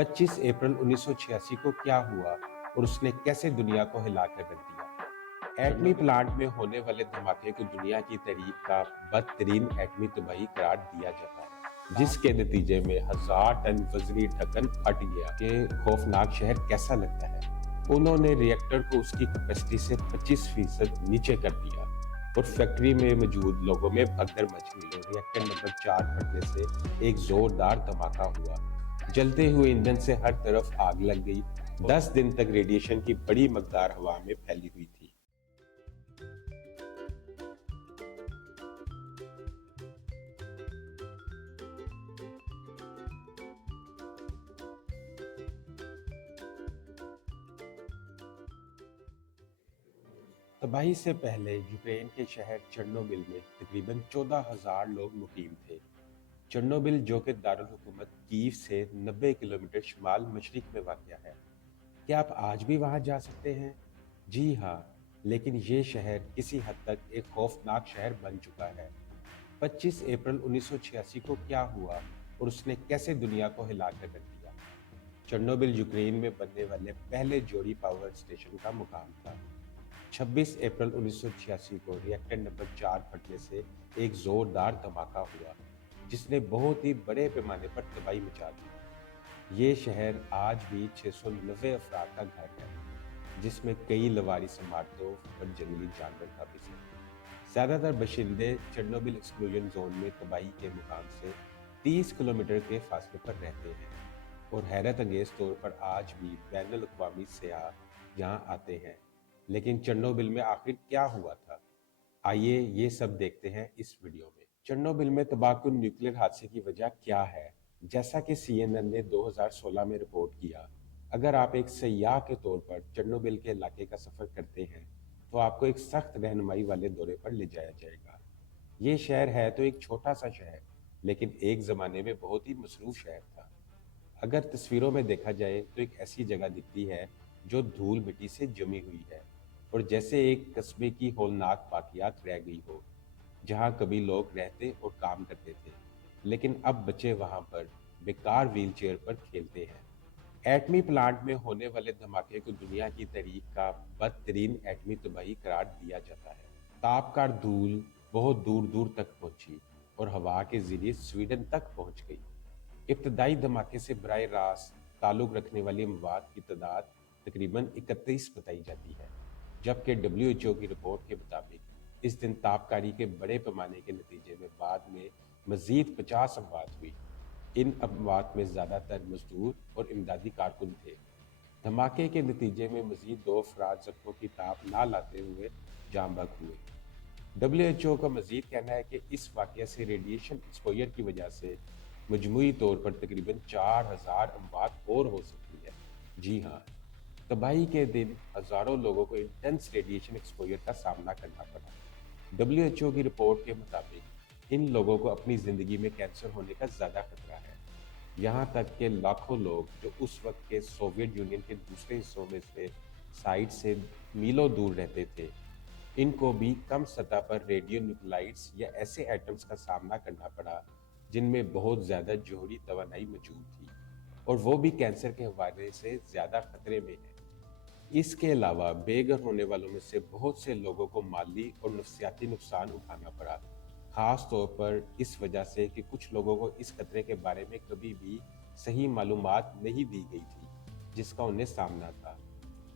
25 अप्रैल 1986 को क्या हुआ और उसने कैसे दुनिया को हिला कर रख दिया। एटमी प्लांट में होने वाले धमाके को दुनिया की तारीख का बदतरीन एटमी तबाही करार दिया जाता है, जिसके नतीजे में 1000 टन वजनी ढक्कन फट गया कि खौफनाक शहर कैसा लगता है। उन्होंने रिएक्टर को उसकी कैपेसिटी से 25% नीचे कर दिया और फैक्ट्री में मौजूद लोगों में भगदड़ मच गई और रिएक्टर नंबर 4 फटने से एक जोरदार धमाका हुआ। जलते हुए इंजन से हर तरफ आग लग गई। 10 दिन तक रेडिएशन की बड़ी मकदार हवा में फैली हुई थी। तबाही से पहले यूक्रेन के शहर चेर्नोबिल में तकरीबन 14,000 लोग मुकीम थे। चेर्नोबिल, जो कि दारुल हुकूमत कीव से 90 किलोमीटर शुमाल मशरिक में वाक़या है। क्या आप आज भी वहां जा सकते हैं? जी हाँ, लेकिन ये शहर किसी हद तक एक खौफनाक शहर बन चुका है। 25 अप्रैल 1986 को क्या हुआ और उसने कैसे दुनिया को हिला कर रख दिया। चेर्नोबिल यूक्रेन में बनने वाले पहले जोड़ी पावर स्टेशन का मुकाम था। 26 अप्रैल 1986 को रिएक्टर नंबर 4 फटने से एक जोरदार धमाका हुआ, जिसने बहुत ही बड़े पैमाने पर तबाही मचा दी। ये शहर आज भी 690 अफराद का घर है, जिसमें कई लवारिस इमारतों और जंगली जानवर काबिज हैं। ज्यादातर बशिंदे चेर्नोबिल एक्सक्लूजन जोन में तबाही के मुकाम से 30 किलोमीटर के फासले पर रहते हैं और हैरत अंगेज तौर पर आज भी बैनुल अक़वामी सयाह यहाँ आते हैं। लेकिन चेर्नोबिल में आखिर क्या हुआ था? आइए ये सब देखते हैं इस वीडियो में। चेर्नोबिल में तबाहकुन न्यूक्लियर हादसे की वजह क्या है? जैसा कि CNN ने 2016 में रिपोर्ट किया, अगर आप एक सयाह के तौर पर चेर्नोबिल के इलाके का सफर करते हैं तो आपको एक सख्त रहनुमाई वाले दौरे पर ले जाया जाएगा। ये शहर है तो एक छोटा सा शहर, लेकिन एक जमाने में बहुत ही मसरूफ शहर था। अगर तस्वीरों में देखा जाए तो एक ऐसी जगह दिखती है जो धूल मिट्टी से जमी हुई है और जैसे एक कस्बे की होलनाक वाकयात रह गई हो, जहां कभी लोग रहते और काम करते थे, लेकिन अब बच्चे वहां पर बेकार व्हीलचेयर पर खेलते हैं। एटमी प्लांट में होने वाले धमाके को दुनिया की तारीख का बदतरीन एटमी तबाही करार दिया जाता है। तापकार धूल बहुत दूर दूर तक पहुंची और हवा के जरिए स्वीडन तक पहुंच गई। इब्तदाई धमाके से बराह रास्त ताल्लुक रखने वाली अमवात की तादाद तकरीबन 31 बताई जाती है, जबकि WHO की रिपोर्ट के मुताबिक इस दिन तापकारी के बड़े पैमाने के नतीजे में बाद में मजीद 50 अमवात हुई। इन अमवात में ज्यादातर मजदूर और इमदादी कारकुन थे। धमाके के नतीजे में मजीद 2 अफराद जख्मों की ताप ना लाते हुए जाँ बहक हुए। WHO का मजीद कहना है कि इस वाकये से रेडिएशन एक्सपोजर की वजह से मजमूई तौर पर तकरीबन 4000 अमवात और हो सकती है। जी हाँ, तबाही के दिन हजारों लोगों को इंटेंस रेडिएशन एक्सपोजर का सामना करना पड़ा। WHO की रिपोर्ट के मुताबिक इन लोगों को अपनी जिंदगी में कैंसर होने का ज्यादा खतरा है। यहाँ तक कि लाखों लोग जो उस वक्त के सोवियत यूनियन के दूसरे हिस्सों में से साइट से मीलों दूर रहते थे, इनको भी कम सतह पर रेडियो न्यूक्लाइड्स या ऐसे एटम्स का सामना करना पड़ा जिनमें बहुत ज्यादा जोहरी तवानाई मौजूद थी और वो भी कैंसर के हवाले से ज्यादा खतरे में है। इसके अलावा बेघर होने वालों में से बहुत से लोगों को माली और नफसियाती नुकसान उठाना पड़ा, खास तौर पर इस वजह से कि कुछ लोगों को इस खतरे के बारे में कभी भी सही मालूमात नहीं दी गई थी जिसका उन्हें सामना था।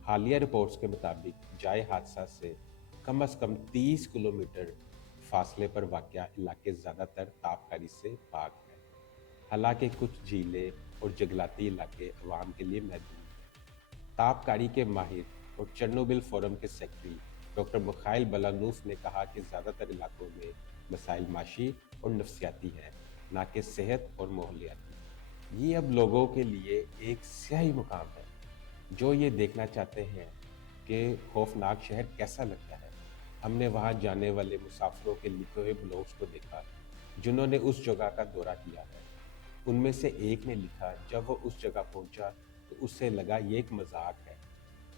हालिया रिपोर्ट्स के मुताबिक जाए हादसा से कम 30 किलोमीटर फासले पर वाक़या इलाके ज़्यादातर तापकारी से पाक है। हालांकि कुछ झीलें और जंगलाती इलाके अवाम के लिए महदूद हैं। तापकारी के माहिर और चेर्नोबिल फोरम के सेक्रेटरी डॉक्टर मिखाइल बलानूफ ने कहा कि ज़्यादातर इलाकों में मसाइल माशी और नफसियाती हैं, ना कि सेहत और माहौलियाती। ये अब लोगों के लिए एक स्याही मुकाम है जो ये देखना चाहते हैं कि खौफनाक शहर कैसा लगता है। हमने वहां जाने वाले मुसाफिरों के लिखे हुए ब्लॉग्स को देखा जिन्होंने उस जगह का दौरा किया है। उनमें से एक ने लिखा, जब वो उस जगह पहुंचा तो उससे लगा ये एक मजाक है।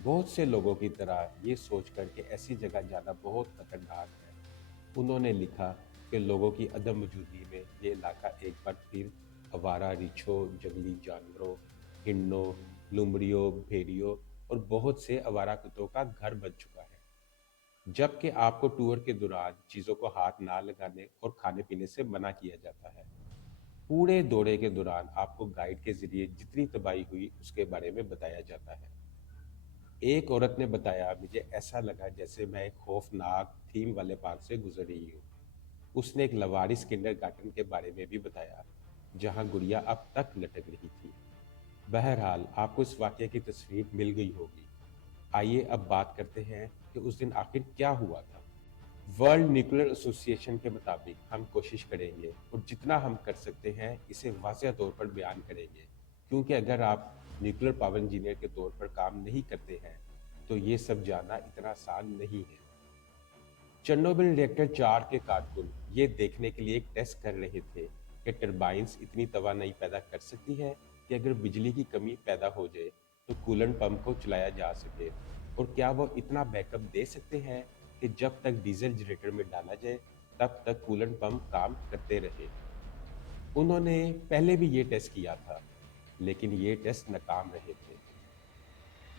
बहुत से लोगों की तरह ये सोचकर कि ऐसी जगह जाना बहुत खतरनाक है, उन्होंने लिखा कि लोगों की अदम मौजूदगी में ये इलाका एक बार फिर आवारा रीछों, जंगली जानवरों, हिरणों, लुमड़ियों, भेड़ियों और बहुत से आवारा कुत्तों का घर बन चुका है। जबकि आपको टूर के दौरान चीज़ों को हाथ ना लगाने और खाने पीने से मना किया जाता है। पूरे दौरे के दौरान आपको गाइड के जरिए जितनी तबाही हुई उसके बारे में बताया जाता है। एक औरत ने बताया, मुझे ऐसा लगा जैसे मैं एक खौफनाक थीम वाले पार्क से गुजर रही हूँ। उसने एक लवारिस किंडरगार्टन के बारे में भी बताया, जहाँ गुड़िया अब तक लटक रही थी। बहरहाल आपको इस वाकये की तस्वीर मिल गई होगी। आइए अब बात करते हैं कि उस दिन आखिर क्या हुआ था। वर्ल्ड न्यूक्लियर एसोसिएशन के मुताबिक हम कोशिश करेंगे और जितना हम कर सकते हैं इसे वाज़ेह तौर पर बयान करेंगे, क्योंकि अगर आप न्यूक्लियर पावर इंजीनियर के तौर पर काम नहीं करते हैं तो ये सब जानना इतना आसान नहीं है। चेर्नोबिल रिएक्टर 4 के कारकुन ये देखने के लिए एक टेस्ट कर रहे थे कि टरबाइन्स इतनी तवानाई पैदा कर सकती है कि अगर बिजली की कमी पैदा हो जाए तो कूलेंट पंप को चलाया जा सके, और क्या वो इतना बैकअप दे सकते हैं कि जब तक डीजल जनरेटर में डाला जाए तब तक कूलेंट पंप काम करते रहे। उन्होंने पहले भी ये टेस्ट किया था, लेकिन ये टेस्ट नाकाम रहे थे।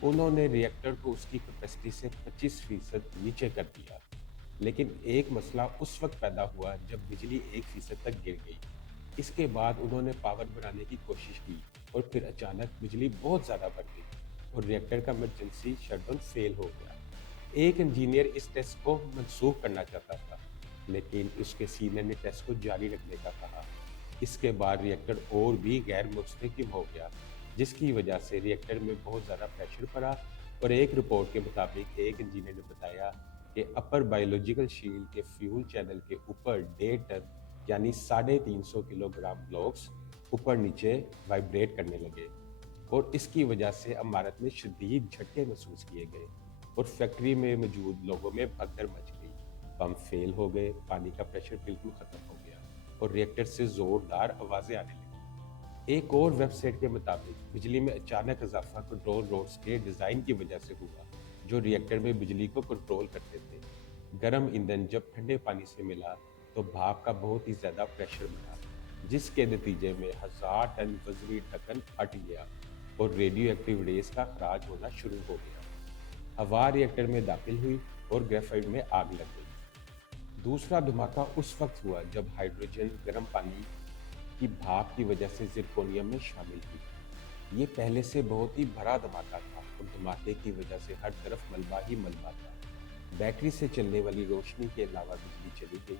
उन्होंने रिएक्टर को उसकी कैपेसिटी से 25% नीचे कर दिया, लेकिन एक मसला उस वक्त पैदा हुआ जब बिजली 1% तक गिर गई। इसके बाद उन्होंने पावर बनाने की कोशिश की और फिर अचानक बिजली बहुत ज़्यादा बढ़ गई और रिएक्टर का इमरजेंसी शटडाउन फेल हो गया। एक इंजीनियर इस टेस्ट को मंसूख करना चाहता था, लेकिन उसके सीनियर ने टेस्ट को जारी रखने का कहा। इसके बाद रिएक्टर और भी गैर मुस्तहकम हो गया, जिसकी वजह से रिएक्टर में बहुत ज़्यादा प्रेशर पड़ा, और एक रिपोर्ट के मुताबिक एक इंजीनियर ने बताया कि अपर बायोलॉजिकल शील्ड के फ्यूल चैनल के ऊपर 1.5 टन यानी 350 किलोग्राम ब्लॉक्स ऊपर नीचे वाइब्रेट करने लगे, और इसकी वजह से इमारत में शदीद झटके महसूस किए गए और फैक्ट्री में मौजूद लोगों में भगदड़ मच गई। पंप फेल हो गए, पानी का प्रेशर बिल्कुल ख़त्म हो गया और रिएक्टर से ज़ोरदार आवाज़ें आने लगी। एक और वेबसाइट के मुताबिक बिजली में अचानक इजाफा कंट्रोल रोड्स के डिज़ाइन की वजह से हुआ, जो रिएक्टर में बिजली को कंट्रोल करते थे। गर्म ईंधन जब ठंडे पानी से मिला तो भाप का बहुत ही ज़्यादा प्रेशर बढ़ा, जिसके नतीजे में 1000 टन वजनी ढक्कन फट गया और रेडियो एक्टिव रेस का खराज होना शुरू हो गया। हवा रिएक्टर में दाखिल हुई और ग्रेफाइट में आग लग गई। दूसरा धमाका उस वक्त हुआ जब हाइड्रोजन गर्म पानी की भाप की वजह से जिरकोनियम में शामिल हुई। ये पहले से बहुत ही बड़ा धमाका था और धमाके की वजह से हर तरफ मलबा ही मलबा था। बैटरी से चलने वाली रोशनी के अलावा बिजली चली गई।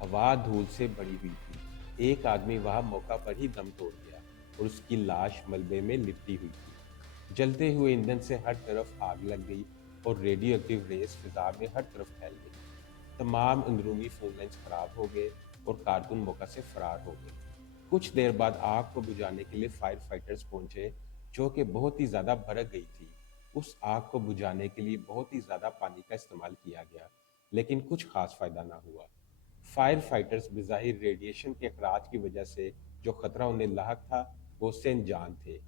हवा धूल से भरी हुई थी। एक आदमी वहां मौका पर ही दम तोड़ गया और उसकी लाश मलबे में लिपटी हुई थी। जलते हुए ईंधन से हर तरफ आग लग गई और रेडियो एक्टिव रेस फिजा में हर तरफ फैल गई। तमाम अंदरूनी फोन लाइन्स खराब हो गए और कारकुन मौका से फरार हो गए। कुछ देर बाद आग को बुझाने के लिए फायर फाइटर्स पहुंचे, जो कि बहुत ही ज़्यादा भड़क गई थी। उस आग को बुझाने के लिए बहुत ही ज़्यादा पानी का इस्तेमाल किया गया, लेकिन कुछ खास फायदा ना हुआ। फायर फाइटर्स बज़ाहिर रेडिएशन के अखराज की वजह से जो खतरा उन्हें लाहक था वो उससे अनजान थे।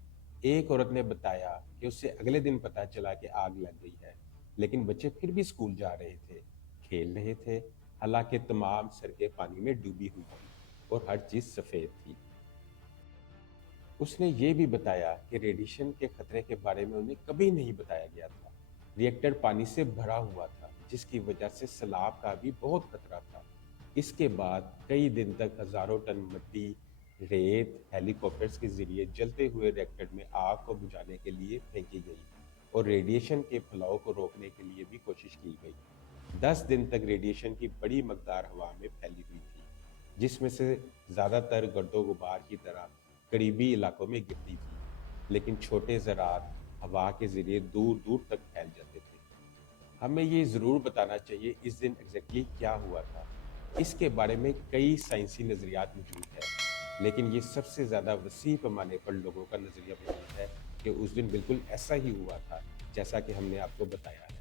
एक औरत ने बताया कि उसे अगले दिन पता चला कि आग लग गई है, लेकिन बच्चे फिर भी स्कूल जा रहे थे, खेल रहे थे, हालांकि तमाम सड़कें पानी में डूबी हुई थी और हर चीज़ सफ़ेद थी। उसने ये भी बताया कि रेडिएशन के खतरे के बारे में उन्हें कभी नहीं बताया गया था। रिएक्टर पानी से भरा हुआ था, जिसकी वजह से सैलाब का भी बहुत खतरा था। इसके बाद कई दिन तक हजारों टन मिट्टी, रेत हेलीकॉप्टर्स के जरिए जलते हुए रिएक्टर में आग को बुझाने के लिए फेंकी गई और रेडिएशन के फैलाव को रोकने के लिए भी कोशिश की गई। 10 दिन तक रेडिएशन की बड़ी मकदार हवा में फैली हुई थी, जिसमें से ज़्यादातर गर्दो गुबार की तरह करीबी इलाकों में गिरती थी, लेकिन छोटे ज़रात हवा के ज़रिए दूर दूर तक फैल जाते थे। हमें ये ज़रूर बताना चाहिए इस दिन एग्जैक्टली क्या हुआ था। इसके बारे में कई साइंसी नज़रियात मौजूद है, लेकिन ये सबसे ज़्यादा वसी पैमाने पर लोगों का नज़रिया मौजूद है कि उस दिन बिल्कुल ऐसा ही हुआ था जैसा कि हमने आपको बताया है।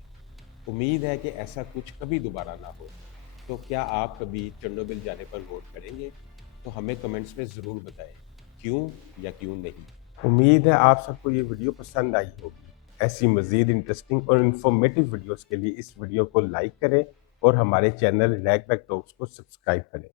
उम्मीद है कि ऐसा कुछ कभी दोबारा ना हो। तो क्या आप कभी चेर्नोबिल जाने पर गौर करेंगे? तो हमें कमेंट्स में ज़रूर बताएं, क्यों या क्यों नहीं। उम्मीद है आप सबको ये वीडियो पसंद आई होगी। ऐसी मज़ीद इंटरेस्टिंग और इन्फॉर्मेटिव वीडियोस के लिए इस वीडियो को लाइक करें और हमारे चैनल रैग बैक टॉक्स को सब्सक्राइब करें।